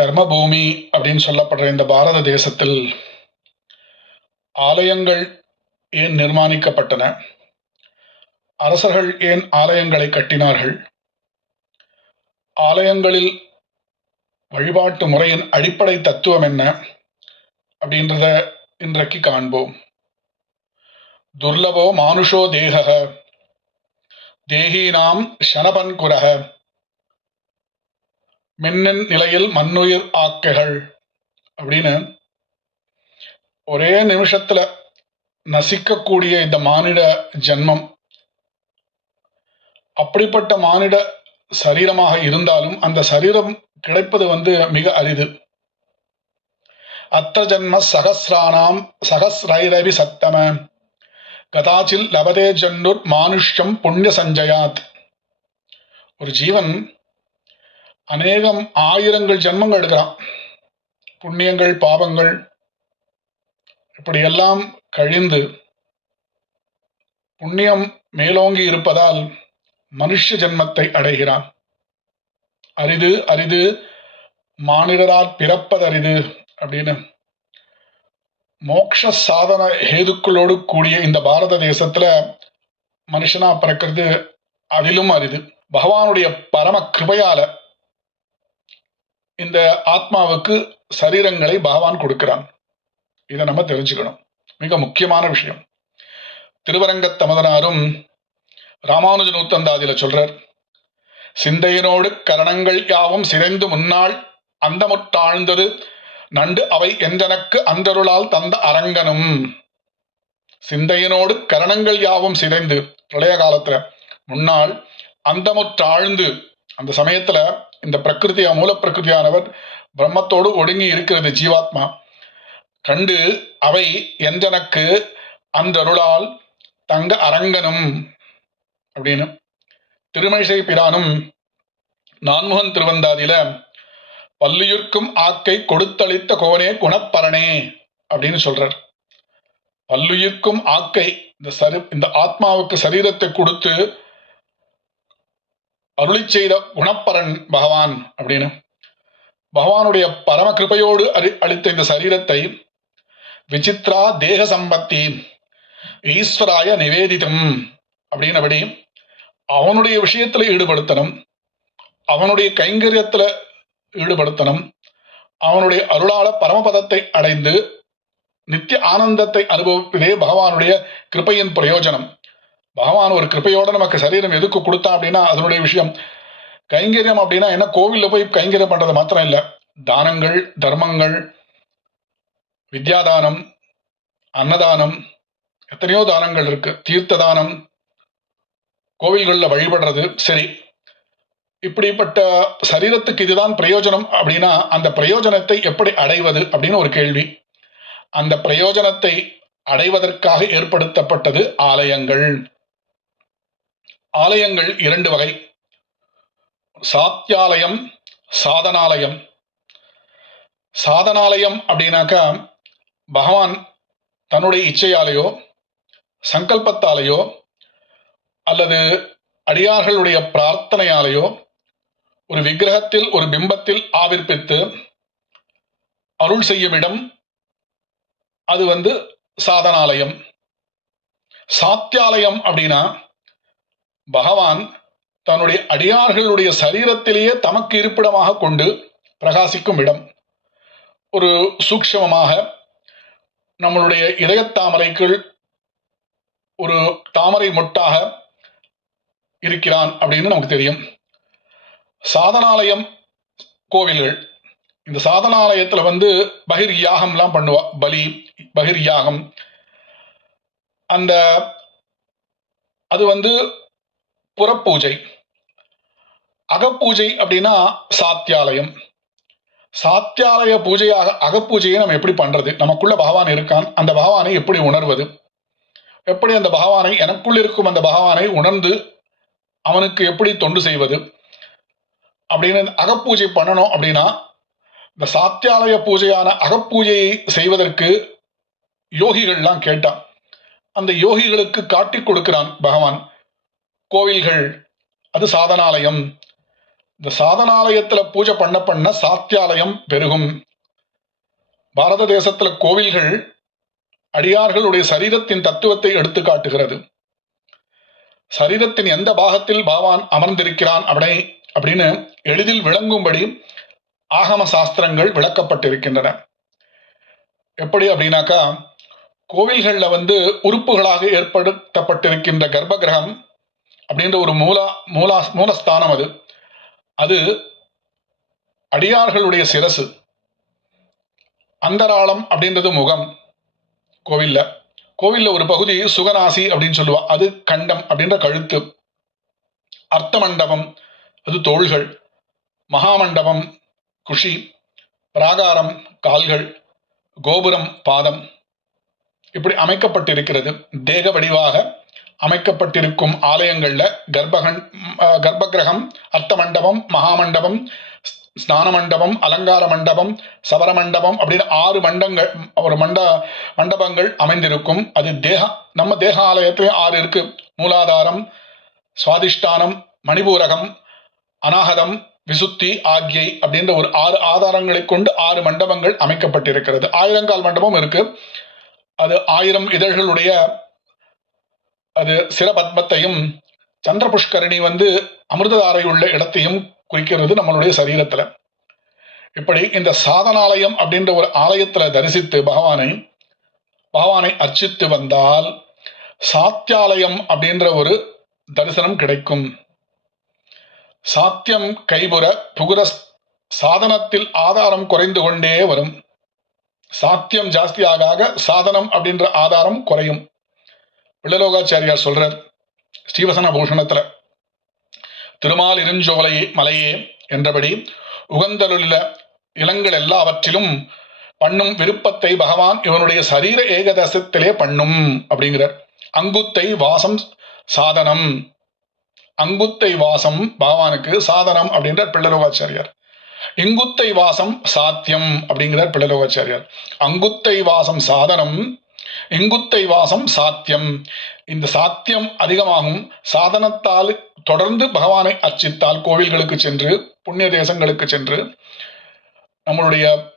கர்மபூமி அப்படின்னு சொல்லப்படுற இந்த பாரத தேசத்தில் ஆலயங்கள் ஏன் நிர்மாணிக்கப்பட்டன? அரசர்கள் ஏன் ஆலயங்களை கட்டினார்கள்? ஆலயங்களில் வழிபாட்டு முறையின் அடிப்படை தத்துவம் என்ன? அப்படின்றத இன்றைக்கு காண்போம். துர்லபோ மானுஷோ தேகக தேகீனாம் ஷனபன்குரக மின்னின் நிலையில் மண்ணுயிர் ஆக்கைகள் அப்படின்னு ஒரே நிமிஷத்துல நசிக்கக்கூடிய இந்த மானிட ஜன்மம் அப்படிப்பட்ட மானிட சரீரமாக இருந்தாலும் அந்த சரீரம் கிடைப்பது வந்து மிக அரிது. அத்த ஜன்ம சகசிரானாம் சகசிரைரவி சத்தம. கதாச்சில் லபதே ஜன்னுர் மானுஷ்யம் புண்ணிய சஞ்சயாத். ஒரு ஜீவன் அநேகம் ஆயிரங்கள் ஜென்மங்கள் எடுக்கிறான் புண்ணியங்கள் பாவங்கள் இப்படியெல்லாம் கழிந்து புண்ணியம் மேலோங்கி இருப்பதால் மனுஷ ஜென்மத்தை அடைகிறான். அரிது அரிது மானிடரால் பிறப்பதரிது அப்படின்னு மோக்ஷ சாதன ஹேதுக்களோடு கூடிய இந்த பாரத தேசத்துல மனுஷனா பிறக்கிறது அதிலும் அரிது. பகவானுடைய பரம கிருபையால இந்த ஆத்மாவுக்கு சரீரங்களை பகவான் கொடுக்கிறான். இதை நம்ம தெரிஞ்சுக்கணும். மிக முக்கியமான விஷயம். திருவரங்க தமதனாரும் ராமானுஜ நூத்தந்தாதியில சொல்றார் சிந்தையினோடு கரணங்கள் யாவும் சிதைந்து முன்னாள் அந்தமுற்றாழ்ந்தது நண்டு அவை என்றனக்கு அந்தருளால் தந்த அரங்கனும். சிந்தையினோடு கரணங்கள் யாவும் சிதைந்து பிரளய காலத்துல முன்னாள் அந்தமுற்றாழ்ந்து அந்த சமயத்துல இந்த பிரகிருதியா மூல பிரகிருதியானவர் பிரம்மத்தோடு ஒடுங்கி இருக்கிறது ஜீவாத்மா. கண்டு அவை எந்தனக்கு அந்த அருளால் தங்க அரங்கனும் அப்படின்னு திருமழிசை பிரானும் நான்முகன் திருவந்தாதியில பல்லுயிர்க்கும் ஆக்கை கொடுத்தளித்த கோவனே குணப்பரணே அப்படின்னு சொல்றார். பல்லுயிர்க்கும் ஆக்கை இந்த சரி இந்த ஆத்மாவுக்கு சரீரத்தை கொடுத்து அருளி செய்த குணப்பரன் பகவான் அப்படின்னு. பகவானுடைய பரம கிருபையோடு அறி அளித்த இந்த சரீரத்தை விசித்ரா தேக சம்பத்தி ஈஸ்வராய நிவேதிதம் அப்படின்னபடி அவனுடைய விஷயத்துல ஈடுபடுத்தணும் அவனுடைய கைங்கரியத்துல ஈடுபடுத்தணும் அவனுடைய அருளாள பரமபதத்தை அடைந்து நித்திய ஆனந்தத்தை அனுபவிப்பதே பகவானுடைய கிருபையின் பிரயோஜனம். பகவான் ஒரு கிருப்பையோட நமக்கு சரீரம் எதுக்கு கொடுத்தான் அப்படின்னா அதனுடைய விஷயம். கைங்கரியம் அப்படின்னா என்ன? கோவிலில் போய் கைங்கரியம் பண்றது மாத்திரம் இல்லை. தானங்கள் தர்மங்கள் வித்யாதானம் அன்னதானம் எத்தனையோ தானங்கள் இருக்கு. தீர்த்த தானம் கோவில்களில் வழிபடுறது. சரி. இப்படிப்பட்ட சரீரத்துக்கு இதுதான் பிரயோஜனம் அப்படின்னா அந்த பிரயோஜனத்தை எப்படி அடைவது அப்படின்னு ஒரு கேள்வி. அந்த பிரயோஜனத்தை அடைவதற்காக ஏற்படுத்தப்பட்டது ஆலயங்கள். ஆலயங்கள் இரண்டு வகை. சாத்தியாலயம் சாதனாலயம். சாதனாலயம் அப்படின்னாக்கா பகவான் தன்னுடைய இச்சையாலேயோ சங்கல்பத்தாலேயோ அல்லது அடியார்களுடைய பிரார்த்தனையாலேயோ ஒரு விக்கிரகத்தில் ஒரு பிம்பத்தில் ஆவிர்ப்பித்து அருள் செய்யும் இடம் அது வந்து சாதனாலயம். சாத்தியாலயம் அப்படின்னா பகவான் தன்னுடைய அடியார்களுடைய சரீரத்திலேயே தமக்கு இருப்பிடமாக கொண்டு பிரகாசிக்கும் இடம். ஒரு சூக்ஷமமாக நம்மளுடைய இதயத்தாமரைக்குள் ஒரு தாமரை மொட்டாக இருக்கிறான் அப்படின்னு நமக்கு தெரியும். சாதனாலயம் கோவில்கள். இந்த சாதனாலயத்தில் வந்து பகிர் யாகம்லாம் பண்ணுவா. பலி பகிர் யாகம். அந்த அது வந்து புறப்பூஜை. அகப்பூஜை அப்படின்னா சாத்தியாலயம். சாத்தியாலய பூஜையாக அகப்பூஜையை நம்ம எப்படி பண்றது? நமக்குள்ள பகவான் இருக்கான். அந்த பகவானை எப்படி உணர்வது? எப்படி அந்த பகவானை எனக்குள் இருக்கும் அந்த பகவானை உணர்ந்து அவனுக்கு எப்படி தொண்டு செய்வது? அப்படின்னு அகப்பூஜை பண்ணணும் அப்படின்னா இந்த சாத்தியாலய பூஜையான அகப்பூஜையை செய்வதற்கு யோகிகள்லாம் கேட்டான். அந்த யோகிகளுக்கு காட்டிக் கொடுக்கிறான் பகவான். கோவில்கள் அது சாதனாலயம். இந்த சாதனாலயத்துல பூஜை பண்ண பண்ண சாத்தியாலயம் பெருகும். பாரத தேசத்துல கோவில்கள் அடியார்களுடைய சரீரத்தின் தத்துவத்தை எடுத்து காட்டுகிறது சரீரத்தின் எந்த பாகத்தில் பகவான் அமர்ந்திருக்கிறான் அப்படி அப்படின்னு எளிதில் விளங்கும்படி ஆகம சாஸ்திரங்கள் விளக்கப்பட்டிருக்கின்றன. எப்படி அப்படின்னாக்கா கோவில்களில் வந்து உறுப்புகளாக ஏற்படுத்தப்பட்டிருக்கின்ற கர்ப்ப கிரகம் அப்படின்ற ஒரு மூலா மூலா மூலஸ்தானம் அது. அது அடியார்களுடைய சிரசு. அந்தராளம் அப்படின்றது முகம். கோவில்ல. கோவில்ல ஒரு பகுதி சுகநாசி அப்படின்னு சொல்லுவா. அது கண்டம் அப்படின்ற கழுத்து. அர்த்த மண்டபம் அது தோள்கள். மகாமண்டபம் குஷி. பிராகாரம் கால்கள். கோபுரம் பாதம். இப்படி அமைக்கப்பட்டிருக்கிறது. தேக வடிவாக அமைக்கப்பட்டிருக்கும் ஆலயங்கள்ல கர்ப்பகன் கர்ப்பகிரகம் அர்த்த மண்டபம் மகாமண்டபம் ஸ்நான மண்டபம் அலங்கார மண்டபம் சவர மண்டபம் அப்படின்னு ஆறு மண்டங்கள் ஒரு மண்ட மண்டபங்கள் அமைந்திருக்கும். அது தேக நம்ம தேக ஆலயத்திலே ஆறு இருக்கு. மூலாதாரம் சுவாதிஷ்டானம் மணிபூரகம் அநாகதம் விசுத்தி ஆகியை அப்படின்ற ஒரு ஆறு ஆதாரங்களை கொண்டு ஆறு மண்டபங்கள் அமைக்கப்பட்டிருக்கிறது. ஆயிரங்கால் மண்டபம் இருக்கு. அது ஆயிரம் இதழ்களுடைய அது சிரபத்மத்தையும் சந்திர புஷ்கரணி வந்து அமிர்ததாரை உள்ள இடத்தையும் குறிக்கிறது நம்மளுடைய சரீரத்துல. இப்படி இந்த சாதனாலயம் அப்படின்ற ஒரு ஆலயத்துல தரிசித்து பகவானை பகவானை அர்ச்சித்து வந்தால் சாத்தியாலயம் அப்படின்ற ஒரு தரிசனம் கிடைக்கும். சாத்தியம் கைபுற புகுர சாதனத்தில் ஆதாரம் குறைந்து கொண்டே வரும். சாத்தியம் ஜாஸ்தியாக ஆக சாதனம் அப்படின்ற ஆதாரம் குறையும். பிள்ளலோகாச்சாரியார் சொல்றார் ஸ்ரீவசன பூஷணத்துல திருமால் இருஞ்சோலையே மலையே என்றபடி உகந்தலுள்ள இளங்கள் எல்லாவற்றிலும் பண்ணும் விருப்பத்தை பகவான் இவனுடைய சரீர ஏகதசத்திலே பண்ணும் அப்படிங்கிறார். அங்குத்தை வாசம் சாதனம் அங்குத்தை வாசம் பகவானுக்கு சாதனம் அப்படின்றார் பிள்ளலோகாச்சாரியார். இங்குத்தை வாசம் சாத்தியம் அப்படிங்கிறார் பிள்ளலோகாச்சாரியார். அங்குத்தை வாசம் சாதனம் இங்குத்தை வாசம் சாத்தியம்? இந்த சாத்தியம் அதிகமாகும். சாதனத்தால் தொடர்ந்து பகவானை அர்ச்சித்தால் கோவில்களுக்கு சென்று புண்ணிய தேசங்களுக்கு சென்று நம்மளுடைய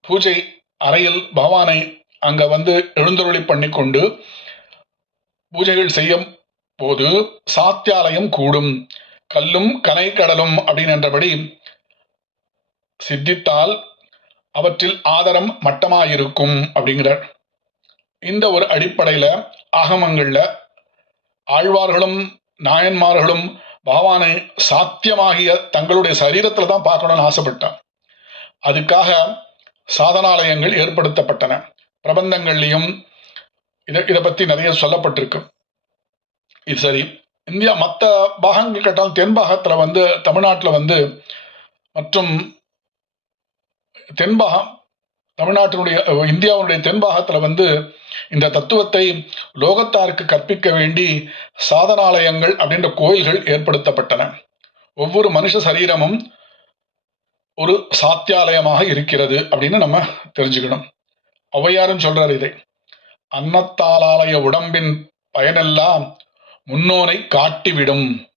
பூஜை அறையில் பகவானை அங்க வந்து எழுந்தருளி பண்ணிக்கொண்டு பூஜைகள் செய்யும் போது சாத்தியாலயம் கூடும். கல்லும் கலை கடலும் அப்படின்னு என்றபடி சித்தித்தால் அவற்றில் ஆதரம் மட்டமாயிருக்கும் அப்படிங்கிறார். இந்த ஒரு அடிப்படையில ஆகமங்கள்ல ஆழ்வார்களும் நாயன்மார்களும் பகவானை சாத்தியமாகிய தங்களுடைய சரீரத்தில் தான் பார்க்கணும்னு ஆசைப்பட்டான் அதுக்காக சாதனாலயங்கள் ஏற்படுத்தப்பட்டன. பிரபந்தங்கள்லையும் இதை இதை பற்றி நிறைய சொல்லப்பட்டிருக்கு. இது சரி. இந்தியா மற்ற பாகங்கள் கேட்டாலும் தென் வந்து தமிழ்நாட்டில் வந்து மற்றும் தென்பாகம் தமிழ்நாட்டினுடைய இந்தியாவுடைய தென்பாகத்தில் வந்து இந்த தத்துவத்தை லோகத்தாருக்கு கற்பிக்க வேண்டி சாதனாலயங்கள் அப்படின்ற கோயில்கள் ஏற்படுத்தப்பட்டன. ஒவ்வொரு மனுஷ சரீரமும் ஒரு சாத்தியாலயமாக இருக்கிறது அப்படின்னு நம்ம தெரிஞ்சுக்கணும். ஔவையாரும் சொல்றார் இதை. அன்னத்தாலாலய உடம்பின் பயனெல்லாம் முன்னோனை காட்டிவிடும்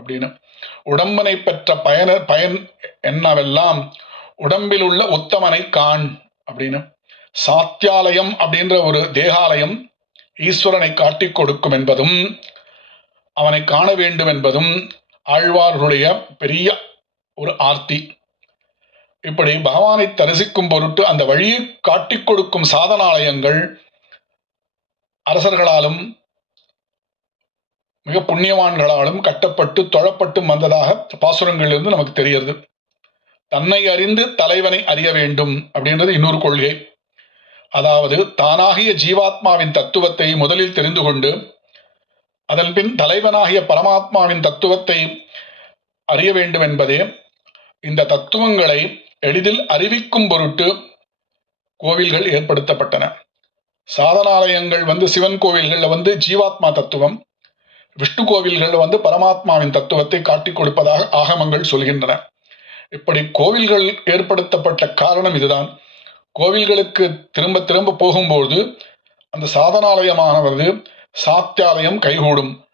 அப்படின்னு. உடம்பனை பெற்ற பயன பயன் என்னவெல்லாம்? உடம்பில் உள்ள உத்தமனை காண் அப்படின்னு. சாத்தியாலயம் அப்படின்ற ஒரு தேகாலயம் ஈஸ்வரனை காட்டிக் கொடுக்கும் என்பதும் அவனை காண வேண்டும் என்பதும் ஆழ்வார்களுடைய பெரிய ஒரு ஆர்த்தி. இப்படி பகவானை தரிசிக்கும் பொருட்டு அந்த வழியை காட்டிக் கொடுக்கும் சாதனாலயங்கள் அரசர்களாலும் மிக புண்ணியவான்களாலும் கட்டப்பட்டு தொழப்பட்டு வந்ததாக பாசுரங்களிலிருந்து நமக்கு தெரிகிறது தன்னை அறிந்து தலைவனை அறிய வேண்டும் அப்படின்றது இன்னொரு கொள்கை. அதாவது தானாகிய ஜீவாத்மாவின் தத்துவத்தை முதலில் தெரிந்து கொண்டு அதன் பின் தலைவனாகிய பரமாத்மாவின் தத்துவத்தை அறிய வேண்டும் என்பதே இந்த தத்துவங்களை எளிதில் அறிவிக்கும் பொருட்டு கோவில்கள் ஏற்படுத்தப்பட்டன. சாதனாலயங்கள் வந்து சிவன் கோவில்களில் வந்து ஜீவாத்மா தத்துவம் விஷ்ணு கோவில்களில் வந்து பரமாத்மாவின் தத்துவத்தை காட்டிக் கொடுப்பதாக ஆகமங்கள் சொல்கின்றன. இப்படி கோவில்கள் ஏற்படுத்தப்பட்ட காரணம் இதுதான். கோவில்களுக்கு திரும்ப திரும்ப போகும்போது அந்த சாதனாலயமானது சாத்தியாலயம் கைகூடும்.